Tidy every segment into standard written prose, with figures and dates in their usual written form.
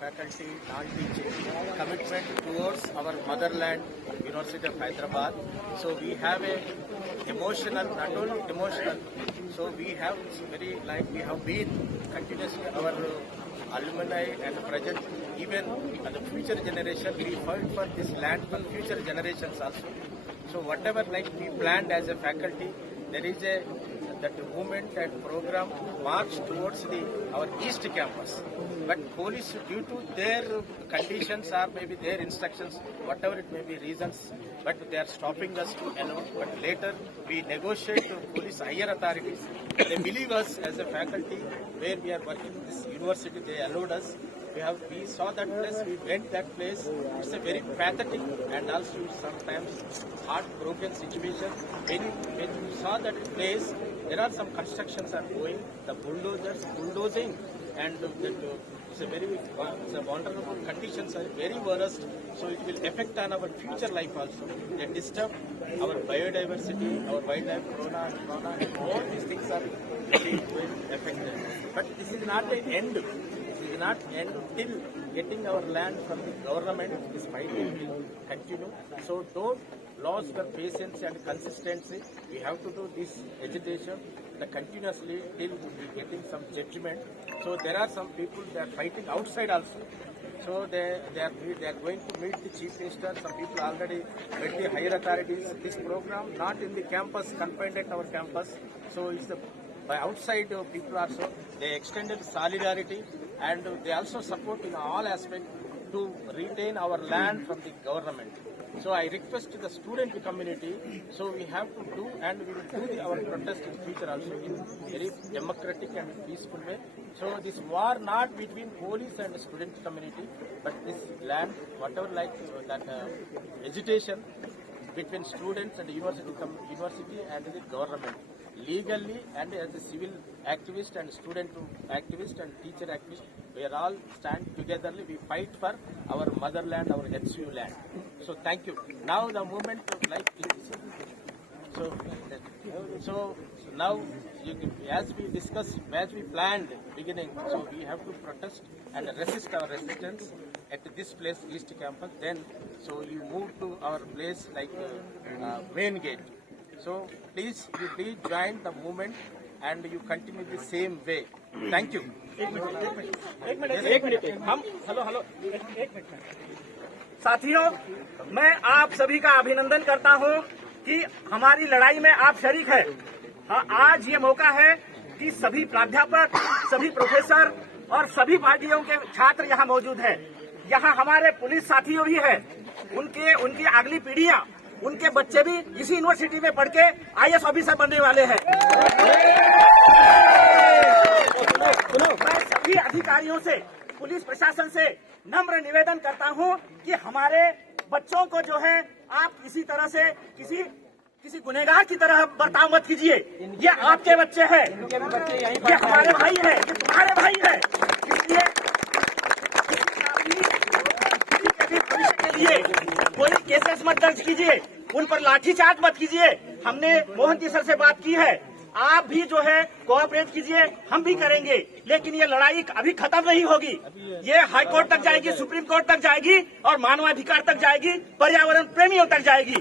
faculty, non-teaching commitment towards our motherland, University of Hyderabad. So we have a emotional, not only emotional. So we have we have been continuously our alumni and present, even the future generation. We fight for this land for future generations also. So whatever we planned as a faculty, there is that movement and program march towards our east campus. But police, due to their conditions or maybe their instructions, whatever it may be reasons, but they are stopping us to allow. But later we negotiate to police higher authorities. They believe us as a faculty where we are working in this university. They allowed us. We saw that place, we went that place. It's a very pathetic and also sometimes heartbroken situation. When you saw that place, there are some constructions are going, the bulldozing, and it's a vulnerable conditions are very worst. So it will affect on our future life also. They disturb our biodiversity, our wildlife, fauna, and all these things are very affected. But this is not the end. This is not end till getting our land from the government. This fighting will continue. So don't lose the patience and consistency. We have to do this agitation continuously till we getting some judgment. So there are some people that are fighting outside also. So they are going to meet the chief minister. Some people already met the higher authorities. This program not in the campus, confined at our campus. So it's by outside people also. They extended solidarity and they also support in all aspects to retain our land from the government. So I request the student community, so we have to do and we will do our protest in future also in very democratic and peaceful way. So this war not between police and student community, but this land, whatever that agitation between students and university and the government. Legally and as a civil activist and student activist and teacher activist, we are all stand togetherly. We fight for our motherland, our HCU land. So thank you. Now the movement so now as we discussed, as we planned beginning, so we have to protest and resist our resistance at this place, East Campus. Then so you move to our place main gate. So please join the movement and you continue the same way. Thank you. एक minute हम hello साथियों, मैं आप सभी का अभिनंदन करता हूं कि हमारी लड़ाई में आप शरीक हैं। आज ये मौका है कि सभी प्राध्यापक, सभी प्रोफेसर और सभी पार्टियों के छात्र यहाँ मौजूद हैं। यहाँ हमारे पुलिस साथियों भी हैं। उनकी अगली पीढ़ियां, उनके बच्चे भी इसी यूनिवर्सिटी में पढ़ के IAS ऑफिसर बनने वाले हैं। मैं सभी अधिकारियों से, पुलिस प्रशासन से नम्र निवेदन करता हूं कि हमारे बच्चों को जो है आप किसी तरह से किसी गुनहगार की तरह बर्ताव मत कीजिए। ये आपके बच्चे हैं, ये हमारे भाई हैं, ये तुम्हारे भाई हैं। इसलिए भविष्य के लिए कोई केसेस मत दर्ज कीजिए, उन पर लाठीचार्ज मत कीजिए। हमने मोहंती सर से बात की है, आप भी जो है कोऑपरेट कीजिए, हम भी करेंगे। लेकिन ये लड़ाई अभी खत्म नहीं होगी, ये हाई कोर्ट तक जाएगी, सुप्रीम कोर्ट तक जाएगी और मानवाधिकार तक जाएगी, पर्यावरण प्रेमियों तक जाएगी।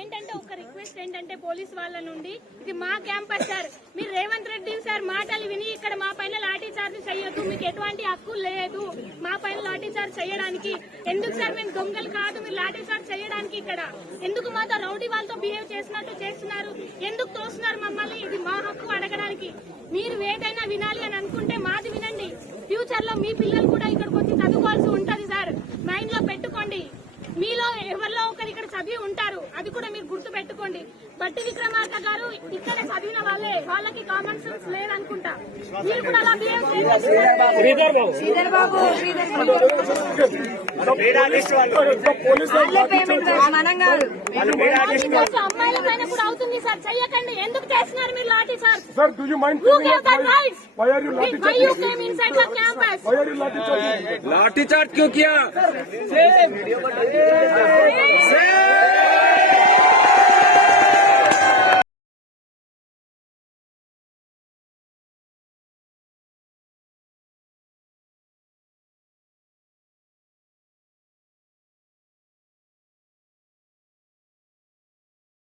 ఏంటంటే ఒక రిక్వెస్ట్ ఏంటంటే పోలీస్ వాళ్ళ నుండి, ఇది మా క్యాంపస్ సార్, మీరు రేవంత్ రెడ్డి సార్ మాటలు విని ఇక్కడ మా పైన లాఠీ చార్జ్ చేయొద్దు, మీకు ఎటువంటి హక్కు లేదు మా పైన లాఠీ చార్జ్ చేయడానికి। ఎందుకు సార్, మేము దొంగలు కాదు, మీరు లాఠీ చార్జ్ చేయడానికి ఇక్కడ ఎందుకు మాతో రౌడీ వాళ్ళతో బిహేవ్ చేసినట్టు చేస్తున్నారు, ఎందుకు తోస్తున్నారు మమ్మల్ని? ఇది మా హక్కు అడగడానికి। మీరు ఏదైనా వినాలి అని అనుకుంటే మాది వినండి। ఫ్యూచర్ లో మీ పిల్లలు కూడా ఇక్కడికి వచ్చి చదువుకోవాల్సి ఉంటది సార్, మైండ్ లో పెట్టుకోండి। మీలో ఎవరిలో ఒకరు ఇక్కడ చదివి ఉంటారు, అది కూడా మీరు గుర్తు పెట్టుకోండి। బట్టి విక్రమార్క గారు ఇక్కడ చదివిన వాళ్ళే, వాళ్ళకి కామన్ సెన్స్ లేదనుకుంటా, మీరు కూడా అలా బిహేవ్ అమ్మాయిల పైన కూడా అవుతుంది సార్, చెయ్యకండి। ఎందుకు చేస్తున్నారు మీరు లాఠీ చార్జ్? लाठीचार्ज क्यों किया?